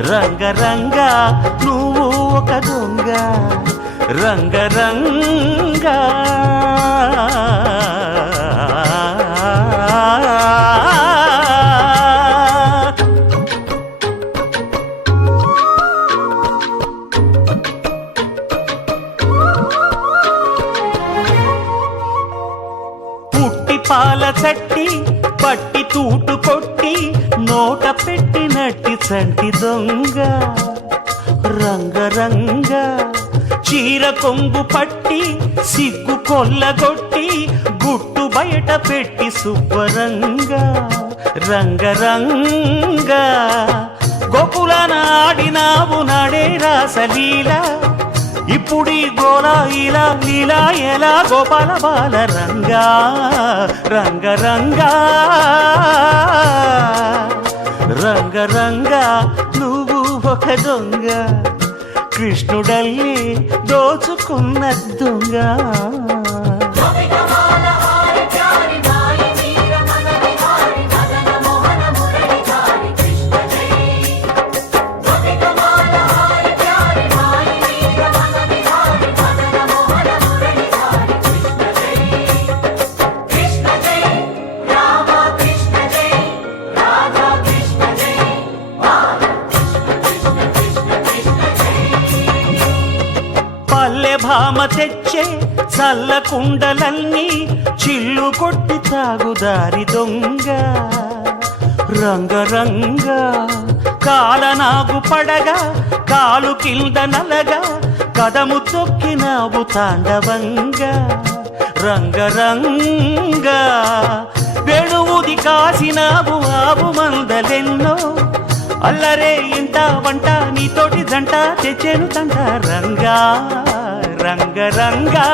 రంగా నువ్వు ఒక దొంగ. రంగరంగా. పుట్టి పాల చట్టి పట్టి తూటు కొట్టి నోట పెట్టినట్టి చంటి దొంగ. రంగరంగ చీర కొంగు పట్టి సిగ్గు కొల్లగొట్టి గుట్టు బయట పెట్టి సుబ్బరంగ. రంగరంగ రంగ గోకుల నాడినావు నాడే రాసలీలా పుడి గోలా ఇలా ఇలా ఎలా గోపాల బాల రంగా రంగ రంగా. రంగ రంగా నువ్వు ఒక దొంగ కృష్ణుడల్లి దోచుకున్న దొంగ. పల్లె భామ తెచ్చే చల్ల కుండలన్నీ చిల్లు కొట్టి తాగుదారి దొంగ. రంగరంగ రంగ కాలనాగు పడగా కాలు కింద నలగా కదము తొక్కినావు తాండవంగా. రంగరంగ రంగ వేణువుది కాసినావు ఆవు మందలెన్నో. అల్లరే ఇంట వంట నీతోటి జంట తెచ్చేను తంట రంగా. రంగరంగా.